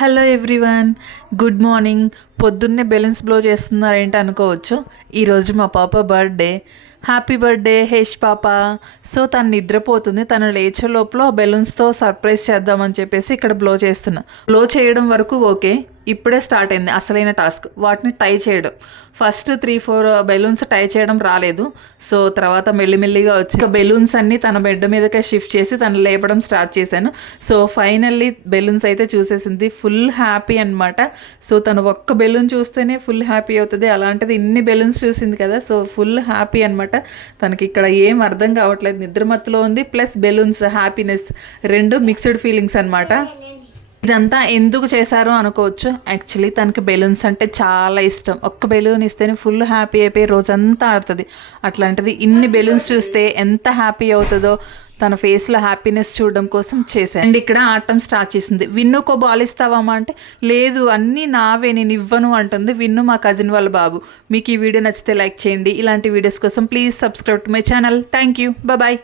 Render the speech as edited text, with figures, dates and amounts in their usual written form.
Hello everyone, good morning. పొద్దున్నే balloons blow చేస్తున్నారేంటి అనుకోవచ్చు. ఈరోజు మా పాప బర్త్డే. హ్యాపీ బర్త్డే హేష్ పాప. సో తను నిద్రపోతుంది. తను లేచే లోపల బెలూన్స్తో సర్ప్రైజ్ చేద్దామని చెప్పేసి ఇక్కడ బ్లో చేస్తున్నా. బ్లో చేయడం వరకు ఓకే, ఇప్పుడే స్టార్ట్ అయింది అసలైన టాస్క్, వాటిని టై చేయడం. ఫస్ట్ 3-4 బెలూన్స్ టై చేయడం రాలేదు. సో తర్వాత మెల్లిమెల్లిగా వచ్చి బెలూన్స్ అన్నీ తన బెడ్ మీదకే షిఫ్ట్ చేసి తను లేపడం స్టార్ట్ చేశాను. సో ఫైనల్లీ బెలూన్స్ అయితే చూసేసింది. ఫుల్ హ్యాపీ అనమాట. సో తను ఒక్క బెలూన్ చూస్తేనే ఫుల్ హ్యాపీ అవుతుంది. అలాంటిది ఇన్ని బెలూన్స్ చూసింది కదా, సో ఫుల్ హ్యాపీ అనమాట. తనకి ఇక్కడ ఏం అర్థం కావట్లేదు, నిద్రమత్తులో ఉంది ప్లస్ బెలూన్స్ హ్యాపీనెస్ రెండు మిక్స్డ్ ఫీలింగ్స్ అనమాట. ఇదంతా ఎందుకు చేశారో అనుకోవచ్చు. యాక్చువల్లీ తనకి బెలూన్స్ అంటే చాలా ఇష్టం. ఒక్క బెలూన్ ఇస్తేనే ఫుల్ హ్యాపీ అయిపోయి రోజంతా ఆడుతుంది. అట్లాంటిది ఇన్ని బెలూన్స్ చూస్తే ఎంత హ్యాపీ అవుతుందో తన ఫేస్లో హ్యాపీనెస్ చూడడం కోసం చేశాను. అండ్ ఇక్కడ ఆడటం స్టార్ట్ చేసింది. విన్నుకో బాల్ ఇస్తావమ్మా అంటే లేదు అన్నీ నావే, నేను ఇవ్వను అంటుంది. విన్ను మా కజిన్ వాళ్ళ బాబు. మీకు ఈ వీడియో నచ్చితే లైక్ చేయండి. ఇలాంటి వీడియోస్ కోసం please subscribe to my channel. Thank you, bye.